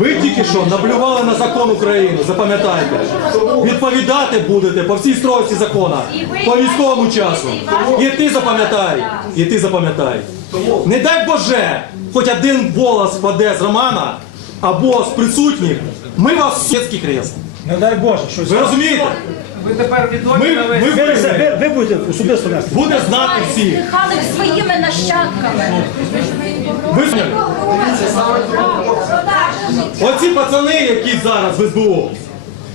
Ви тільки що наблювали на закон України, запам'ятайте. Відповідати будете по всій стройці закона, по військовому часу. І ти запам'ятай, і ти запам'ятай. Не дай Боже, хоч один волос впаде з Романа або з присутніх, ми вас в сєцький крест. Не дай Боже, щось. Ви розумієте? Ви тепер відомі Ми, на ми, Ви, ви, ви, ви будете особисто нести. буде знати всі. Дихали своїми нащадками. Ви Оці пацани, які зараз в СБУ,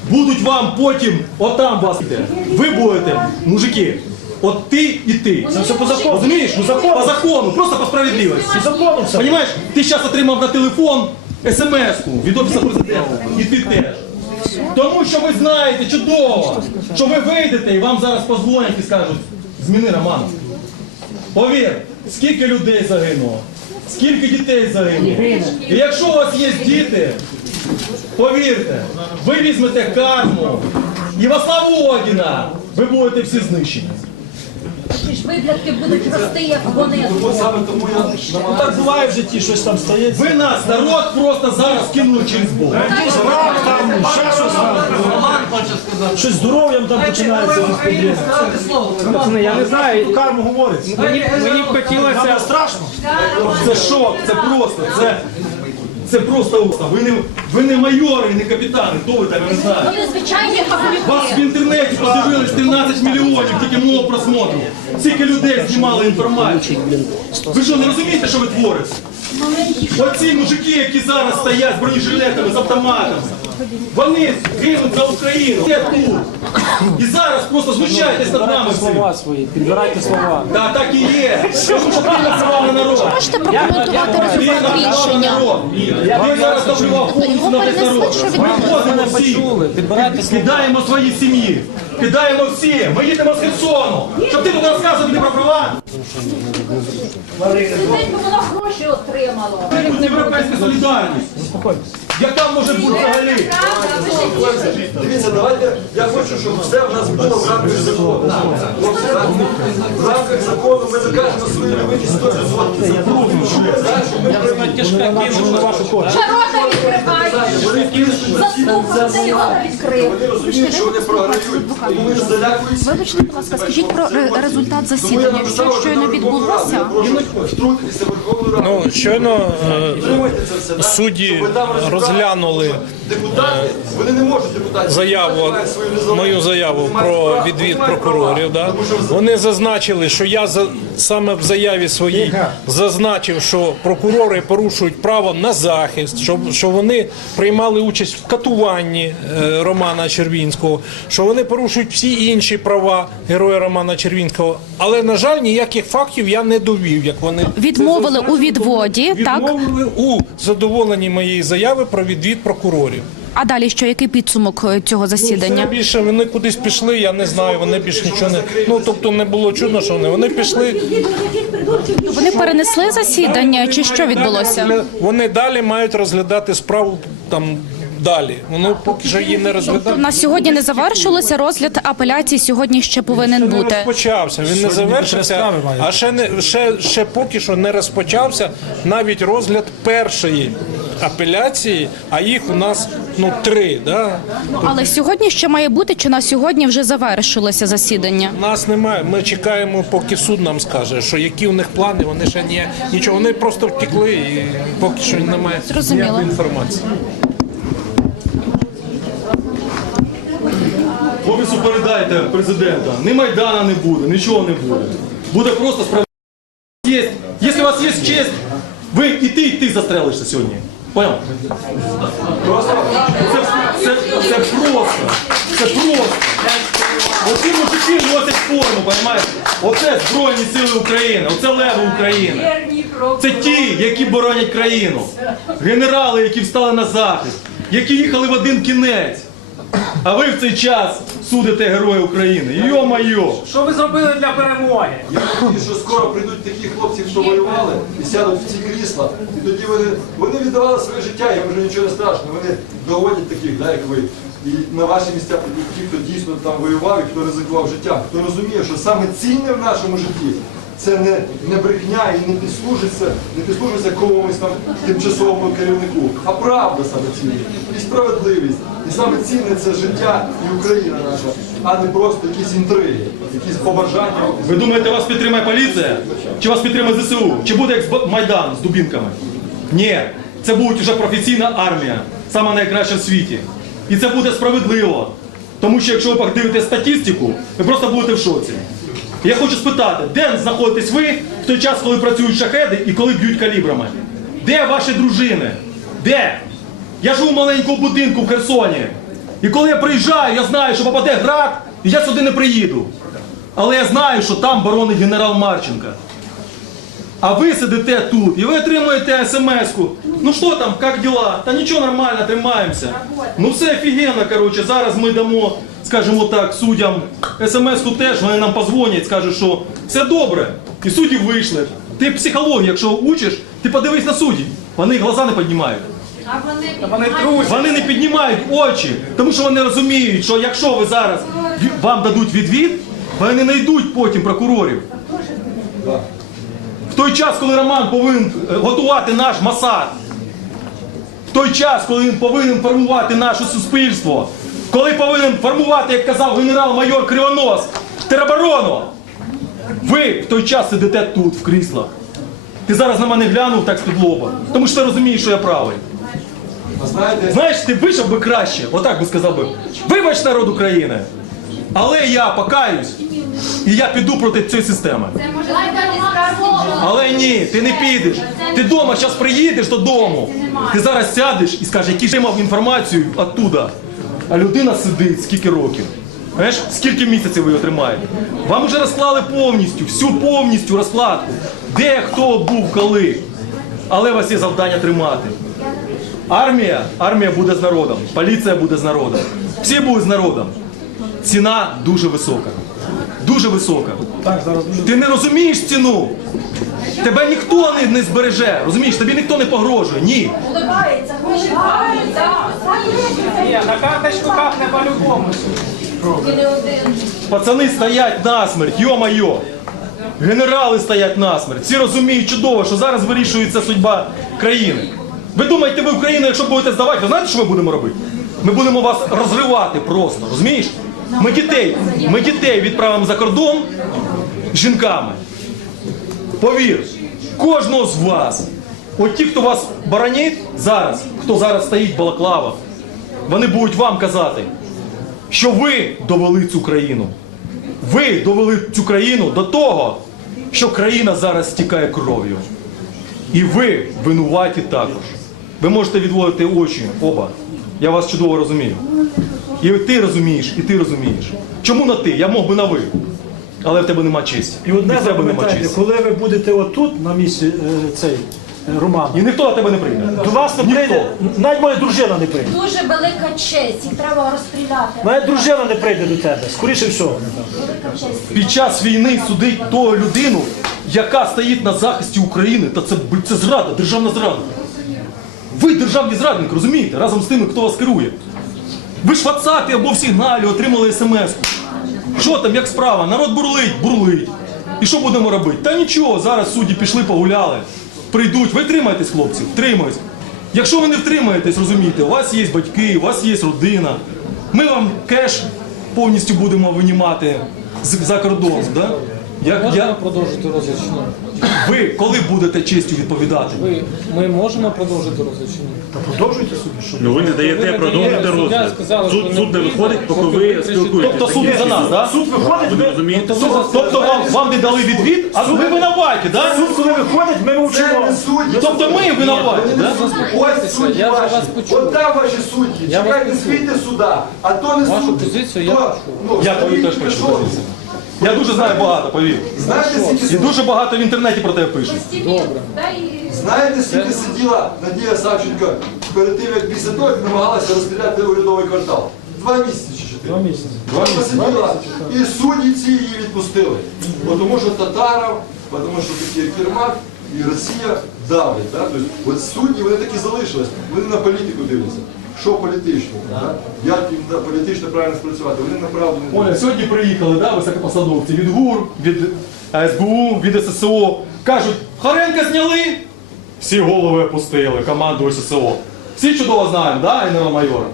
будуть вам потім, отам вас йде. Ви будете, мужики, от ти і ти. Це все по закону. Розумієш? По закону. По закону, просто по справедливості. Все. Понимаєш, ти зараз отримав на телефон смс-ку від офісу президента. І ти теж. Тому що ви знаєте чудово, що ви вийдете і вам зараз позвонять і скажуть, зміни Роман. Повір, скільки людей загинуло, скільки дітей загинуло. І якщо у вас є діти, повірте, ви візьмете карму і во славу Одіна ви будете всі знищені. Ті ж виглядки будуть рости, як вони. Ну, так буває в житті, щось там стається. Ви нас, народ, просто зараз кинули через Бог. Рак там, ще щось там. Щось з здоров'ям там починається. Пацани, я не знаю, Карму говорить. мені, мені б хотілося. Страшно. Це шок, це просто, це, це просто уста. Ви не, ви не майори, не капітани, хто ви там, я не знаю. Вони звичайні Вас в гавнюки. Інтернеті 13 мільйонів, тільки мого просмотру. Скільки людей знімали інформацію. Ви що, не розумієте, що ви творите? Оці мужики, які зараз стоять з бронежилетами, з автоматами, вони гинуть за Україну. Я тут. І зараз просто знущайтесь над нами всім. Слова свої, підбирайте слова. Так, так і є. Тому що ти називав на народ. Можете прокоментувати Він результат на рішення? народ. Він зараз наблював повністю на весь народ. Ми входимо всі. Почули, підбирайте слова. Кидаємо свої сім'ї, кидаємо всі. Ми їдемо з Херсону. Щоб ти тут розказував мені про права. День воно гроші отримало. Європейська солідарність. Яка може бути взагалі? Дивіться, давайте, я хочу, щоб все в нас було в рамках закону. В рамках закону ми докажемо свої любові 100%. Ще рота відкриває. Заслухав, його відкрив. Вони розуміють, що вони програють, тому вони. Вибачте, будь ласка, скажіть про результат засідання, що щойно відбулося. Ну, щойно е, судді розглянули Депутати, вони не можуть депутатів. заяву, мою заяву про відвід прокурорів. Да? Вони зазначили, що я за, саме в заяві своїй зазначив, що прокурори порушують право на захист, що вони приймали участь в катуванні е, Романа Червінського, що вони порушують всі інші права героя Романа Червінського. Але, на жаль, ніяких фактів я не довів, як вони Відмовили у відводі, так? відмовили у задоволенні моєї заяви про відвід прокурорів. А далі що, який підсумок е, цього Все засідання? більше вони кудись пішли, я не знаю, вони більш нічого не. Ну тобто не було чудно, що вони. Вони пішли. Вони перенесли засідання, чи що відбулося? Вони далі мають розглядати справу там далі. Воно поки що її не розглядає. На сьогодні не завершилося розгляд апеляції. Сьогодні ще повинен Не бути. розпочався, він не завершився, а ще не ще, ще поки що не розпочався навіть розгляд першої апеляції, а їх у нас ну три. Да? Але сьогодні ще має бути, чи на сьогодні вже завершилося засідання? Нас немає. Ми чекаємо, поки суд нам скаже, що які у них плани. Вони ще ні, нічого. Вони просто втекли і поки що немає Зрозуміло. ніякої інформації. Офісу передайте президента. Ні Майдана не буде, нічого не буде. Буде просто справедливість. Є. Якщо у вас є честь, ви і ти, і ти застрелишся сьогодні. Понял? Це, це, це просто. Це просто. Оці мужики носять форму, понимаєте? Оце Збройні Сили України, оце леви України. Це ті, які боронять країну. Генерали, які встали на захист, які їхали в один кінець. А ви в цей час судите Героя України. Йо-майо! Що ви зробили для перемоги? Я надію, що скоро прийдуть такі хлопці, що воювали, і сядуть в ці крісла. І тоді вони, вони віддавали своє життя, їм вже нічого не страшно. Вони доводять таких, да, як ви. І на ваші місця прийдуть ті, хто дійсно там воював і хто ризикував життям, хто розуміє, що саме цінне в нашому житті це не, не брехня і не підслужиться, не підслужиться комусь там тимчасовому керівнику, а правда саме цінна, і справедливість. І саме цінне це життя і Україна наша, а не просто якісь інтриги, якісь побажання. Ви думаєте, вас підтримає поліція? Чи вас підтримає ЗСУ? Чи буде як Майдан з дубінками? Ні, це буде вже професійна армія, сама найкраща в світі. І це буде справедливо. Тому що якщо ви подивитесь статистику, ви просто будете в шоці. Я хочу спитати, де знаходитесь ви в той час, коли працюють шахеди і коли б'ють калібрами? Де ваші дружини? Де? Я живу в маленькому будинку в Херсоні. І коли я приїжджаю, я знаю, що попаде град, і я сюди не приїду. Але я знаю, що там боронить генерал Марченка. А ви сидите тут і ви отримуєте смс-ку. Ну що там, як діла? Та нічого нормально, тримаємося. Ну все офігенно, коротше. Зараз ми дамо, скажімо так, суддям смс-ку теж, вони нам позвонять, скажуть, що все добре. І судді вийшли. Ти психологію, якщо учиш, ти подивись на суддів. Вони глаза не піднімають. А вони Вони. Вони не піднімають очі, тому що вони розуміють, що якщо ви зараз вам дадуть відвід, вони не знайдуть потім прокурорів. В той час, коли Роман повинен е, готувати наш Масад, в той час, коли він повинен формувати наше суспільство, коли повинен формувати, як казав генерал-майор Кривонос, тероборону, ви в той час сидите тут, в кріслах. Ти зараз на мене глянув так з-під лоба, тому що ти розумієш, що я правий. Знаєш, ти вийшов би краще, отак би сказав би. Вибач народ України. Але я покаюсь, і я піду проти цієї системи. Але ні, ти не підеш. Ти вдома зараз приїдеш додому. Ти зараз сядеш і скажеш, який я мав інформацію оттуда. А людина сидить скільки років. Знаєш, скільки місяців ви його тримаєте? Вам вже розклали повністю, всю повністю розкладку. Де хто був коли. Але у вас є завдання тримати. Армія, армія буде з народом, поліція буде з народом. Всі будуть з народом. Ціна дуже висока. Дуже висока. Ти не розумієш ціну. Тебе ніхто не, не збереже. Розумієш, тобі ніхто не погрожує. Ні. Улибається, улибається. Ні, на карточку капне по-любому. Пацани стоять насмерть, йо-майо. Генерали стоять насмерть. Всі розуміють чудово, що зараз вирішується судьба країни. Ви думаєте, ви Україну, якщо будете здавати, ви знаєте, що ми будемо робити? Ми будемо вас розривати просто, розумієш? Ми дітей, ми дітей відправимо за кордон жінками. Повір, кожного з вас, от ті, хто вас боронить зараз, хто зараз стоїть в балаклавах, вони будуть вам казати, що ви довели цю країну. Ви довели цю країну до того, що країна зараз стікає кров'ю. І ви винуваті також. Ви можете відводити очі оба. Я вас чудово розумію. І ти розумієш, і ти розумієш. Чому на ти? Я мог би на ви. Але в тебе нема честі. І одне тебе нема запам'ятайте, честі. коли ви будете отут, на місці е, цей е, Роман, І ніхто на тебе не прийде. до вас не Ніхто. прийде, навіть моя дружина не прийде. Дуже велика честь, їх треба розстріляти. Моя дружина не прийде до тебе, скоріше всього. Велика честь. Під час війни судить ту людину, яка стоїть на захисті України, та це, це зрада, державна зрада. Ви державні зрадники, розумієте? Разом з тими, хто вас керує. Ви ж в WhatsApp або в сигналі отримали смс. Що там, як справа? Народ бурлить, бурлить. І що будемо робити? Та нічого, зараз судді пішли, погуляли. Прийдуть. Ви тримайтесь, хлопці, втримайтесь. Якщо ви не втримаєтесь, розумієте, у вас є батьки, у вас є родина. Ми вам кеш повністю будемо винімати за кордон. Да? Як, Можна я, продовжити розгляд чи ні? ви коли будете честю відповідати? Ви, ми можемо продовжити розгляд чи ні? Продовжуйте собі, що Ну ви не даєте Ви продовжити суддя розгляд. сказала, Суд, що суд не не виходить, поки поки ви ви спілкуєтеся. Тобто суд за нас, да? суд виходить, Ви ми, розумієте? То ви Тобто вам, вам не дали відвід, а ви винуваті, да? суд, коли виходить, ми мовчимо. Тобто ми винуваті, да? Ось судді Я вже ваші. вас почув. От там ваші судді. Я вас Чекайте, почув. свійте суда. А то не Вашу судді. позицію я То, почув. ну, Я теж почув пішов. позицію. Я дуже знаю багато, повір. Знаєте, І дуже багато в інтернеті про тебе пишуть. Добре. Знаєте, скільки сиділа Надія Савченко перед тим, як після того, як намагалася розстріляти урядовий квартал? Два місяці чи чотири. Два місяці. Вона посиділа, і судді ці її відпустили. Бо Тому що Татаров, бо тому що такий кермак, і Росія давлять. Да? Тобто, от судді вони такі залишились, вони на політику дивляться. Що політично? Да? Як їм да, політично правильно спрацювати? Вони направлені. Оля, сьогодні приїхали, да, високопосадовці від ГУР, від СБУ, від ССО. Кажуть, Харенка зняли, всі голови опустили, команду ССО. Всі чудово знаємо, да, генерал-майора?